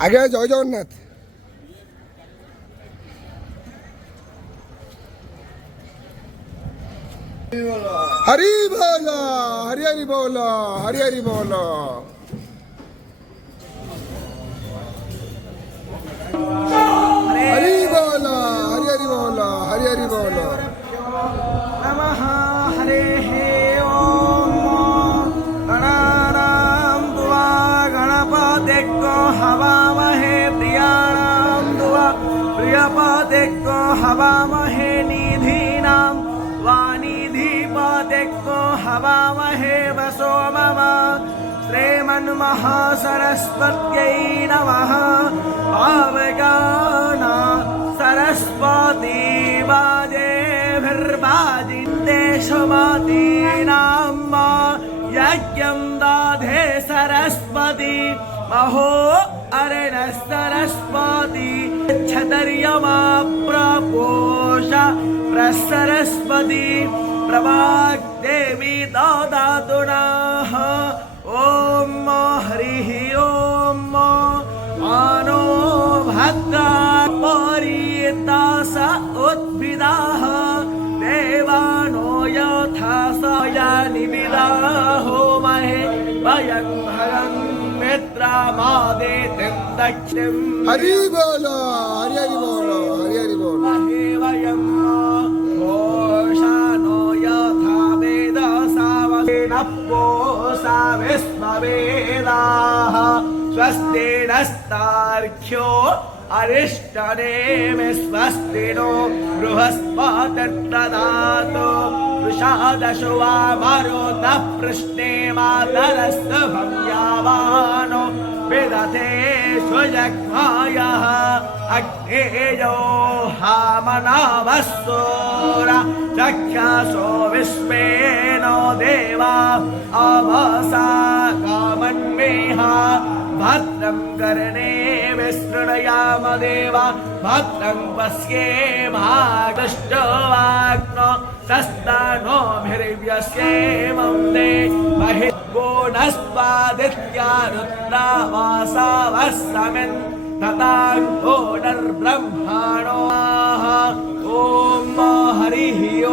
आगे जय जगन्नाथ। हरि बोलो, हरि हरि बोलो, हरि हरि बोलो। हरि बोलो, हरि हरि बोलो, हरि हरि बोलो। नमः हरे ओम गणानां दुआ गणपतिको हवामहे प्रियाणां दुआ प्रियपतिको हवामहे निधीनां वानिधिपतिको हवामहे वसो मम श्रीमन्महासरस्वत्यै नमः। पावकाना सरस्वती वाजेभिर्वाजिन्देशमतीनां यज्ञं दाधे सरस्वती महो अरेण सरस्वती छतर्यमा प्रपोष प्रसरस्वती प्रवाग्देवी ददातु नः। ओम हरिः ओम मानो भद्रा परितास उद्भिदाः देवानो यथा सयानिविदाः महे वयं भगं मित्रमादित्यं दक्षिणं हरि बोलो, हरि हरि बोलो, हरि हरि बोलो। महे वयं घोषानो यथा वेदसावसेन पोषा विश्ववेदाः स्वस्ति नस्तार्क्ष्यो अरिष्टनेमि स्वस्ति नो बृहस्पतिर्दधातु वृषादशो वा मरुतः पृष्णे मातरस्तभं यावानो विदधे स्वजग्मायः अग्नेयो हामनावस्सोर चक्षासो विश्वेनो देवा अवसा कामन्मेहा भद्रं कर्णे विशृणयाम देवा भद्रं पश्येमाकृष्टवाग्नो तस्तानोभिर्व्यस्येमं दे महिर्गुणस्वादित्या रुद्रावासावस्समिन् तताङ्गोडर्ब्रह्माणो। ॐ हरिः ॐ